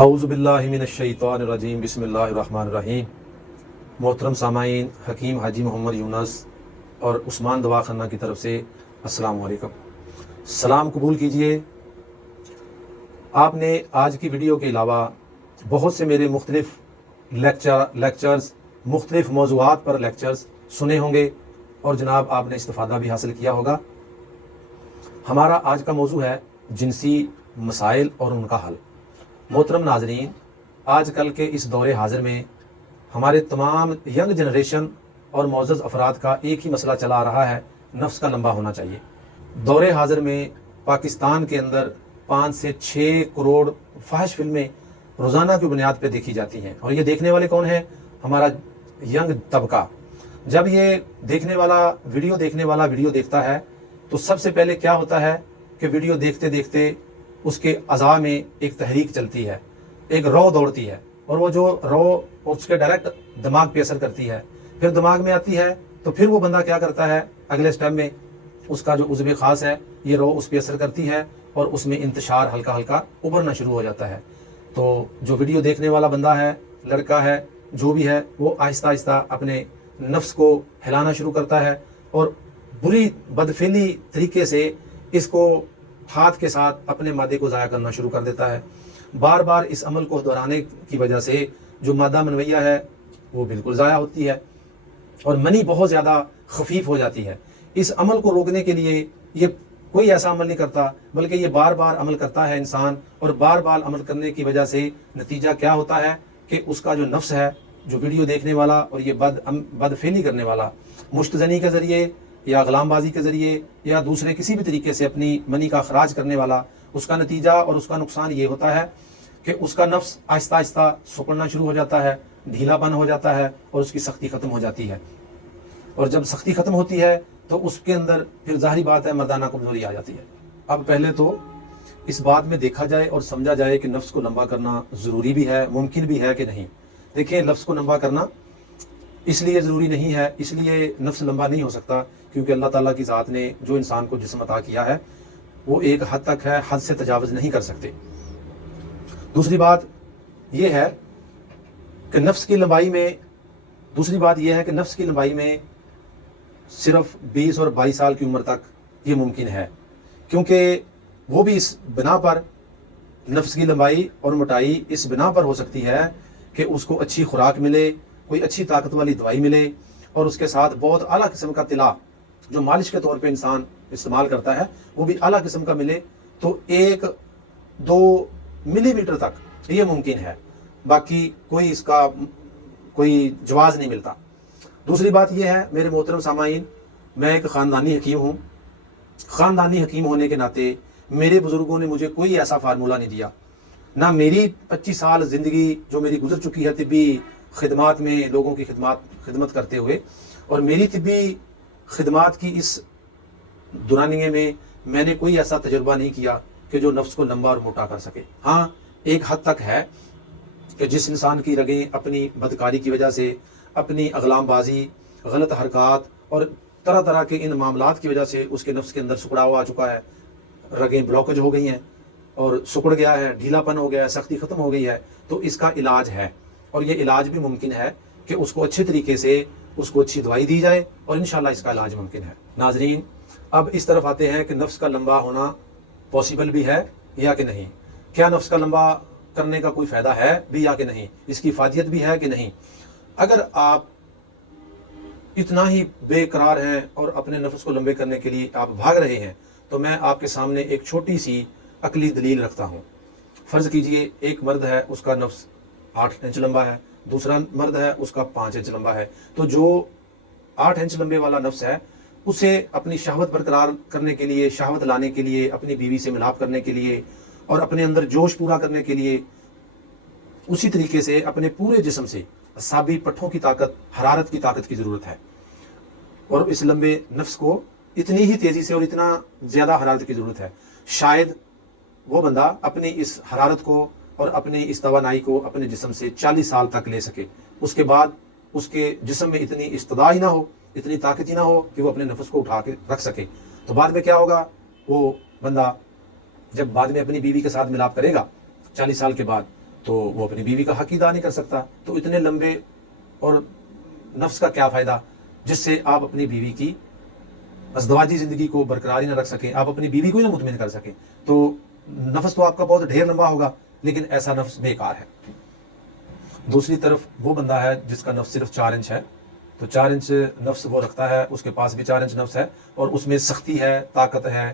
اعوذ باللہ من الشیطان الرجیم بسم اللہ الرحمن الرحیم۔ محترم سامعین، حکیم حاجی محمد یونس اور عثمان دوا خانہ کی طرف سے السلام علیکم۔ سلام قبول کیجئے۔ آپ نے آج کی ویڈیو کے علاوہ بہت سے میرے مختلف لیکچرز مختلف موضوعات پر لیکچرز سنے ہوں گے اور جناب آپ نے استفادہ بھی حاصل کیا ہوگا۔ ہمارا آج کا موضوع ہے جنسی مسائل اور ان کا حل۔ محترم ناظرین، آج کل کے اس دور حاضر میں ہمارے تمام ینگ جنریشن اور معزز افراد کا ایک ہی مسئلہ چلا آ رہا ہے، نفس کا لمبا ہونا چاہیے۔ دور حاضر میں پاکستان کے اندر 5 سے 6 کروڑ فحش فلمیں روزانہ کی بنیاد پہ دیکھی جاتی ہیں، اور یہ دیکھنے والے کون ہیں؟ ہمارا ینگ طبقہ۔ جب یہ ویڈیو دیکھنے والا ویڈیو دیکھتا ہے تو سب سے پہلے کیا ہوتا ہے کہ ویڈیو دیکھتے دیکھتے اس کے اعضاء میں ایک تحریک چلتی ہے، ایک رو دوڑتی ہے، اور وہ جو رو اس کے ڈائریکٹ دماغ پہ اثر کرتی ہے، پھر دماغ میں آتی ہے تو پھر وہ بندہ کیا کرتا ہے؟ اگلے سٹیپ میں اس کا جو عضو خاص ہے یہ رو اس پہ اثر کرتی ہے اور اس میں انتشار ہلکا ہلکا ابھرنا شروع ہو جاتا ہے۔ تو جو ویڈیو دیکھنے والا بندہ ہے، لڑکا ہے، جو بھی ہے، وہ آہستہ آہستہ اپنے نفس کو ہلانا شروع کرتا ہے اور بری بدفعلی طریقے سے اس کو ہاتھ کے ساتھ اپنے مادے کو ضائع کرنا شروع کر دیتا ہے۔ بار بار اس عمل کو دہرانے کی وجہ سے جو مادہ منویہ ہے وہ بالکل ضائع ہوتی ہے اور منی بہت زیادہ خفیف ہو جاتی ہے۔ اس عمل کو روکنے کے لیے یہ کوئی ایسا عمل نہیں کرتا، بلکہ یہ بار بار عمل کرتا ہے انسان، اور بار بار عمل کرنے کی وجہ سے نتیجہ کیا ہوتا ہے کہ اس کا جو نفس ہے، جو ویڈیو دیکھنے والا اور یہ بدفعلی کرنے والا، مشتزنی کے ذریعے یا غلام بازی کے ذریعے یا دوسرے کسی بھی طریقے سے اپنی منی کا اخراج کرنے والا، اس کا نتیجہ اور اس کا نقصان یہ ہوتا ہے کہ اس کا نفس آہستہ آہستہ سکڑنا شروع ہو جاتا ہے، ڈھیلا پن ہو جاتا ہے اور اس کی سختی ختم ہو جاتی ہے۔ اور جب سختی ختم ہوتی ہے تو اس کے اندر پھر ظاہری بات ہے مردانہ کمزوری آ جاتی ہے۔ اب پہلے تو اس بات میں دیکھا جائے اور سمجھا جائے کہ نفس کو لمبا کرنا ضروری بھی ہے، ممکن بھی ہے کہ نہیں۔ دیکھیں، نفس کو لمبا کرنا اس لیے ضروری نہیں ہے، اس لیے نفس لمبا نہیں ہو سکتا کیونکہ اللہ تعالیٰ کی ذات نے جو انسان کو جسم عطا کیا ہے وہ ایک حد تک ہے، حد سے تجاوز نہیں کر سکتے۔ دوسری بات یہ ہے کہ نفس کی لمبائی میں صرف 20 اور 22 سال کی عمر تک یہ ممکن ہے، کیونکہ وہ بھی اس بنا پر نفس کی لمبائی اور موٹائی اس بنا پر ہو سکتی ہے کہ اس کو اچھی خوراک ملے، کوئی اچھی طاقت والی دوائی ملے، اور اس کے ساتھ بہت اعلیٰ قسم کا طلا جو مالش کے طور پہ انسان استعمال کرتا ہے وہ بھی اعلیٰ قسم کا ملے، تو 1-2 ملی میٹر تک یہ ممکن ہے، باقی کوئی اس کا کوئی جواز نہیں ملتا۔ دوسری بات یہ ہے میرے محترم سامعین، میں ایک خاندانی حکیم ہوں۔ خاندانی حکیم ہونے کے ناطے میرے بزرگوں نے مجھے کوئی ایسا فارمولہ نہیں دیا، نہ میری 25 سال زندگی جو میری گزر چکی ہے طبی خدمات میں، لوگوں کی خدمت کرتے ہوئے، اور میری طبی خدمات کی اس دورانیے میں نے کوئی ایسا تجربہ نہیں کیا کہ جو نفس کو لمبا اور موٹا کر سکے۔ ہاں، ایک حد تک ہے کہ جس انسان کی رگیں اپنی بدکاری کی وجہ سے، اپنی اغلام بازی، غلط حرکات اور طرح طرح کے ان معاملات کی وجہ سے اس کے نفس کے اندر سکڑاؤ آ چکا ہے، رگیں بلاکج ہو گئی ہیں اور سکڑ گیا ہے، ڈھیلا پن ہو گیا ہے، سختی ختم ہو گئی ہے، تو اس کا علاج ہے، اور یہ علاج بھی ممکن ہے کہ اس کو اچھے طریقے سے اس کو اچھی دوائی دی جائے، اور انشاءاللہ اس کا علاج ممکن ہے۔ ناظرین، اب اس طرف آتے ہیں کہ نفس کا لمبا ہونا پاسبل بھی ہے یا کہ نہیں۔ کیا نفس کا لمبا کرنے کا کوئی فائدہ ہے بھی یا کہ نہیں، اس کی فائدیت بھی ہے کہ نہیں۔ اگر آپ اتنا ہی بے قرار ہیں اور اپنے نفس کو لمبے کرنے کے لیے آپ بھاگ رہے ہیں، تو میں آپ کے سامنے ایک چھوٹی سی عقلی دلیل رکھتا ہوں۔ فرض کیجئے ایک مرد ہے، اس کا نفس 8 انچ لمبا ہے، دوسرا مرد ہے، اس کا 5 انچ لمبا ہے، تو جو 8 انچ لمبے والا نفس ہے اسے اپنی شہوت برقرار کرنے کے لیے، شہوت لانے کے لیے، اپنی بیوی سے ملاپ کرنے کے لیے اور اپنے اندر جوش پورا کرنے کے لیے اسی طریقے سے اپنے پورے جسم سے اعصابی پٹھوں کی طاقت، حرارت کی طاقت کی ضرورت ہے، اور اس لمبے نفس کو اتنی ہی تیزی سے اور اتنا زیادہ حرارت کی ضرورت ہے۔ شاید وہ بندہ اپنی اس حرارت کو اور اپنی اس توانائی کو اپنے جسم سے 40 سال تک لے سکے، اس کے بعد اس کے جسم میں اتنی استطاعت ہی نہ ہو، اتنی طاقت ہی نہ ہو کہ وہ اپنے نفس کو اٹھا کے رکھ سکے۔ تو بعد میں کیا ہوگا؟ وہ بندہ جب بعد میں اپنی بیوی کے ساتھ ملاپ کرے گا 40 سال کے بعد، تو وہ اپنی بیوی کا حق ادا نہیں کر سکتا. تو اتنے لمبے اور نفس کا کیا فائدہ جس سے آپ اپنی بیوی کی ازدواجی زندگی کو برقرار ہی نہ رکھ سکیں, آپ اپنی بیوی کو ہی نہ مطمئن کر سکیں. تو نفس تو آپ کا بہت ڈھیر لمبا ہوگا, لیکن ایسا نفس بیکار ہے. دوسری طرف وہ بندہ ہے جس کا نفس صرف 4 انچ ہے, تو 4 انچ نفس وہ رکھتا ہے, اس کے پاس بھی 4 انچ نفس ہے اور اس میں سختی ہے, طاقت ہے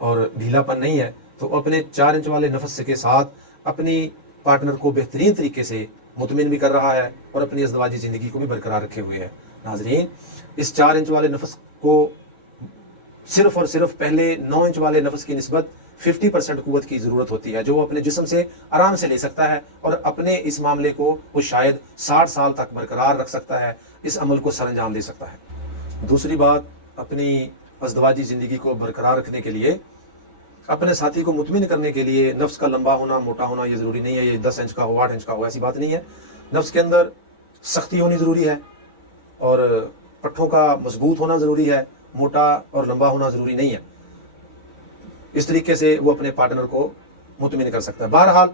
اور ڈھیلا پن نہیں ہے, تو اپنے 4 انچ والے نفس کے ساتھ اپنی پارٹنر کو بہترین طریقے سے مطمئن بھی کر رہا ہے اور اپنی ازدواجی زندگی کو بھی برقرار رکھے ہوئے ہے. ناظرین, اس 4 انچ والے نفس کو صرف اور صرف پہلے 9 انچ والے نفس کی نسبت 50% قوت کی ضرورت ہوتی ہے, جو وہ اپنے جسم سے آرام سے لے سکتا ہے اور اپنے اس معاملے کو وہ شاید 60 سال تک برقرار رکھ سکتا ہے, اس عمل کو سر انجام دے سکتا ہے. دوسری بات, اپنی ازدواجی زندگی کو برقرار رکھنے کے لیے, اپنے ساتھی کو مطمئن کرنے کے لیے نفس کا لمبا ہونا, موٹا ہونا یہ ضروری نہیں ہے. یہ 10 انچ کا ہو, 8 انچ کا ہو, ایسی بات نہیں ہے. نفس کے اندر سختی ہونی ضروری ہے اور پٹھوں کا مضبوط ہونا ضروری ہے, موٹا اور لمبا ہونا ضروری نہیں ہے. اس طریقے سے وہ اپنے پارٹنر کو مطمئن کر سکتا ہے. بہرحال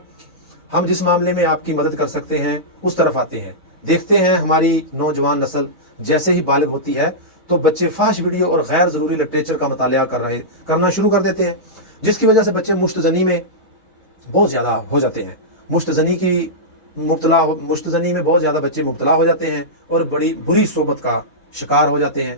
ہم جس معاملے میں آپ کی مدد کر سکتے ہیں اس طرف آتے ہیں. دیکھتے ہیں ہماری نوجوان نسل جیسے ہی بالغ ہوتی ہے تو بچے فحش ویڈیو اور غیر ضروری لٹریچر کا مطالعہ کرنا شروع کر دیتے ہیں, جس کی وجہ سے بچے مشت زنی میں بہت زیادہ ہو جاتے ہیں. مشت زنی میں بہت زیادہ بچے مبتلا ہو جاتے ہیں اور بڑی بری صحبت کا شکار ہو جاتے ہیں.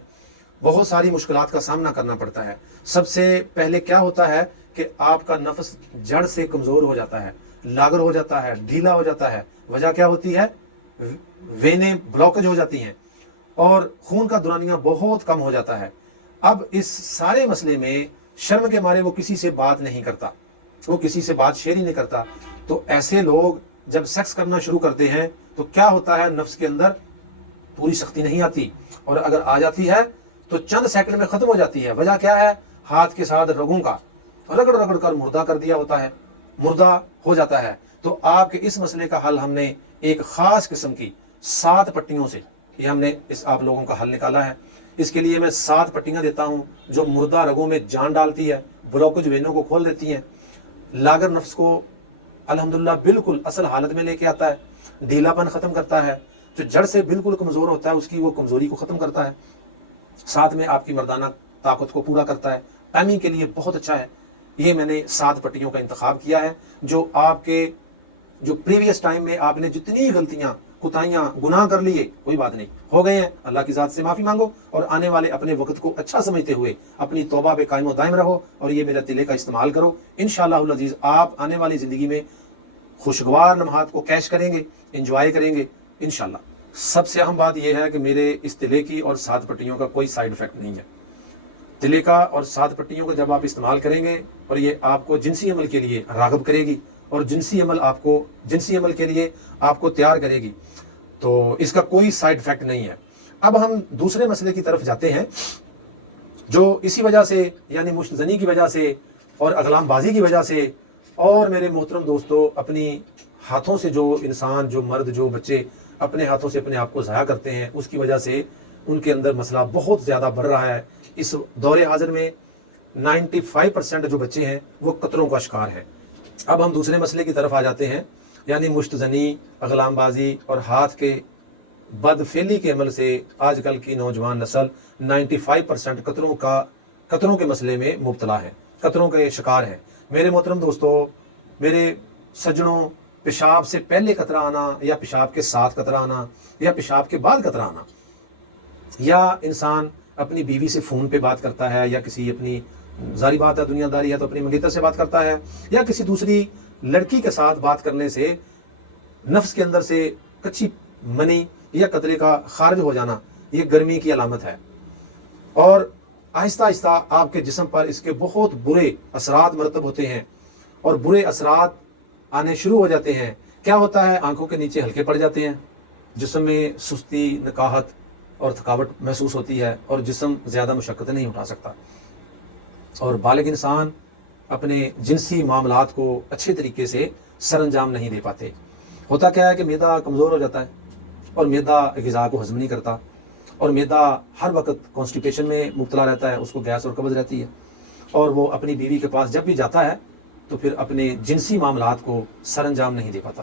بہت ساری مشکلات کا سامنا کرنا پڑتا ہے. سب سے پہلے کیا ہوتا ہے کہ آپ کا نفس جڑ سے کمزور ہو جاتا ہے, لاغر ہو جاتا ہے, ڈھیلا ہو جاتا ہے. وجہ کیا ہوتی ہے؟ وینیں بلاکج ہو جاتی ہیں اور خون کا دورانیہ بہت کم ہو جاتا ہے. اب اس سارے مسئلے میں شرم کے مارے وہ کسی سے بات نہیں کرتا, وہ کسی سے بات شیئر ہی نہیں کرتا. تو ایسے لوگ جب سیکس کرنا شروع کرتے ہیں تو کیا ہوتا ہے, نفس کے اندر پوری سختی نہیں آتی, اور اگر آ جاتی ہے تو چند سیکنڈ میں ختم ہو جاتی ہے. وجہ کیا ہے؟ ہاتھ کے ساتھ رگوں کا رگڑ رگڑ کر مردہ کر دیا ہوتا ہے, مردہ ہو جاتا ہے. تو آپ کے اس مسئلے کا حل ہم نے ایک خاص قسم کی 7 پٹیوں سے, یہ ہم نے آپ لوگوں کا حل نکالا ہے. اس کے لیے میں 7 پٹیاں دیتا ہوں جو مردہ رگوں میں جان ڈالتی ہے, بلاکج وینوں کو کھول دیتی ہیں, لاغر نفس کو الحمدللہ بالکل اصل حالت میں لے کے آتا ہے, ڈھیلا پن ختم کرتا ہے, جو جڑ سے بالکل کمزور ہوتا ہے اس کی وہ کمزوری کو ختم کرتا ہے, ساتھ میں آپ کی مردانہ طاقت کو پورا کرتا ہے. ٹائمنگ کے لیے بہت اچھا ہے. یہ میں نے 7 پٹیوں کا انتخاب کیا ہے جو آپ کے جو پریویس ٹائم میں آپ نے جتنی غلطیاں, کوتاہیاں, گناہ کر لیے, کوئی بات نہیں, ہو گئے ہیں, اللہ کی ذات سے معافی مانگو اور آنے والے اپنے وقت کو اچھا سمجھتے ہوئے اپنی توبہ پہ قائم و دائم رہو اور یہ میرا تلے کا استعمال کرو. انشاءاللہ العزیز آپ آنے والی زندگی میں خوشگوار لمحات کو کیش کریں گے, انجوائے کریں گے انشاءاللہ. سب سے اہم بات یہ ہے کہ میرے اس تلے کی اور 7 پٹیوں کا کوئی سائیڈ افیکٹ نہیں ہے. تلے کا اور 7 پٹیوں کو جب آپ استعمال کریں گے اور یہ آپ کو جنسی عمل کے لیے راغب کرے گی اور جنسی عمل کے لیے آپ کو تیار کرے گی, تو اس کا کوئی سائیڈ افیکٹ نہیں ہے. اب ہم دوسرے مسئلے کی طرف جاتے ہیں جو اسی وجہ سے, یعنی مشتزنی کی وجہ سے اور اغلام بازی کی وجہ سے, اور میرے محترم دوستو اپنی ہاتھوں سے جو انسان, جو مرد, جو بچے اپنے ہاتھوں سے اپنے آپ کو ضائع کرتے ہیں, اس کی وجہ سے ان کے اندر مسئلہ بہت زیادہ بڑھ رہا ہے. اس دور حاضر میں 95% جو بچے ہیں وہ قطروں کا شکار ہیں. اب ہم دوسرے مسئلے کی طرف آ جاتے ہیں, یعنی مشتزنی, اغلام بازی اور ہاتھ کے بد فعلی کے عمل سے آج کل کی نوجوان نسل 95% قطروں کے مسئلے میں مبتلا ہے, قطروں کے شکار ہیں. میرے محترم دوستو, میرے سجنوں, پیشاب سے پہلے قطرہ آنا یا پیشاب کے ساتھ قطرہ آنا یا پیشاب کے بعد قطرہ آنا, یا انسان اپنی بیوی سے فون پہ بات کرتا ہے یا کسی اپنی, ظاہری بات ہے دنیا داری ہے تو اپنی منگیتر سے بات کرتا ہے, یا کسی دوسری لڑکی کے ساتھ بات کرنے سے نفس کے اندر سے کچی منی یا قطرے کا خارج ہو جانا, یہ گرمی کی علامت ہے. اور آہستہ آہستہ آپ کے جسم پر اس کے بہت برے اثرات مرتب ہوتے ہیں اور برے اثرات آنے شروع ہو جاتے ہیں. کیا ہوتا ہے؟ آنکھوں کے نیچے ہلکے پڑ جاتے ہیں, جسم میں سستی, نکاہت اور تھکاوٹ محسوس ہوتی ہے اور جسم زیادہ مشقت نہیں اٹھا سکتا, اور بالغ انسان اپنے جنسی معاملات کو اچھے طریقے سے سر انجام نہیں دے پاتے. ہوتا کیا ہے کہ معدہ کمزور ہو جاتا ہے اور معدہ غذا کو ہضم نہیں کرتا, اور معدہ ہر وقت کانسٹیپیشن میں مبتلا رہتا ہے, اس کو گیس اور قبض رہتی ہے, اور وہ اپنی بیوی کے پاس جب بھی جاتا ہے تو پھر اپنے جنسی معاملات کو سر انجام نہیں دے پاتا.